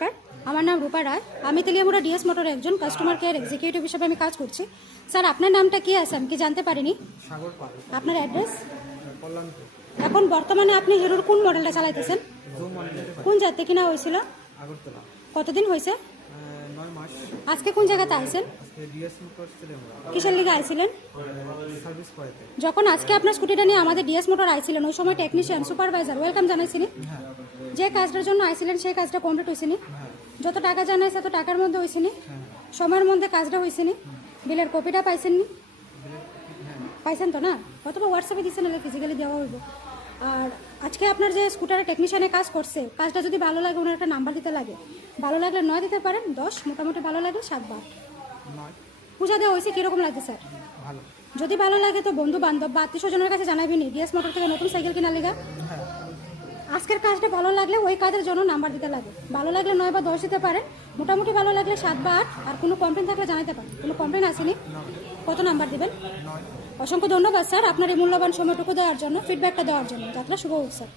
নমস্কার, আমার নাম রূপা রায়। আমি তেলিয়ামুড়া ডিএস মোটরের একজন কাস্টমার কেয়ার এক্সিকিউটিভ হিসেবে আমি কাজ করছি। স্যার, আপনার নামটা কি আছে আমি কি জানতে পারিনি? সাগর পাল, আপনার অ্যাড্রেস? কল্যাণপুর। এখন বর্তমানে আপনি হিরোর কোন মডেলটা চালাইতেছেন? জুম মডেলের কোন জাতে কিনা হয়েছিল? আগরতলা। কতদিন হয়েছে? 9 মাস। আজকে কোন জায়গাতে আইছেন? আজকে ডিএস মোটরস তেলিয়ামুড়া কিসের লিগে আইছিলেন? সার্ভিস করাতে। যখন আজকে আপনার স্কুটিটা নিয়ে আমাদের ডিএস মোটর আইছিলেন, ওই সময় টেকনিশিয়ান সুপারভাইজার ওয়েলকাম জানাইছিনি? হ্যাঁ যে কাজটার জন্য আইছিলেন সেই কাজটা কমপ্লিট হয়েছিনি? হ্যাঁ যত টাকা জানাইছে তত টাকার মধ্যে হয়েছিনি? হ্যাঁ সময়ের মধ্যে কাজটা হয়েছিনি? বিলের কপিটা পাইছেননি? হ্যাঁ। পাইছেন তো না? অথবা হোয়াটসঅ্যাপে দিচ্ছেন, নাহলে ফিজিক্যালি দেওয়া হইব। আর আজকে আপনার যে স্কুটারের টেকনিশিয়ানে কাজ করছে, কাজটা যদি ভালো লাগে ওনার একটা নাম্বার দিতে লাগে। ভালো লাগলে 9 দিতে পারেন, 10 মোটামুটি ভালো লাগলে 7 বা 8। 9 পূজা দেওয়া হয়েছে, কীরকম লাগে স্যার? ভালো। যদি ভালো লাগে তো বন্ধু বান্ধব বা আত্মীয় স্বজনের কাছে জানাবিনি ডিএস মোটর থেকে নতুন সাইকেল কিনা লেগা। হ্যাঁ আজকের কাজটা ভালো লাগলে ওই কাজের জন্য নাম্বার দিতে লাগে। ভালো লাগলে 9 বা 10 দিতে পারেন, মোটামুটি ভালো লাগলে 7 বা 8। আর কোনো কমপ্লেন থাকলে জানাতে পারেন। কোনো কমপ্লেন আসেনি? কত নাম্বার দিবেন? 9। অসংখ্য ধন্যবাদ স্যার আপনার এই মূল্যবান সময়টুকু দেওয়ার জন্য, ফিডব্যাকটা দেওয়ার জন্য। যাত্রা শুভ হোক স্যার।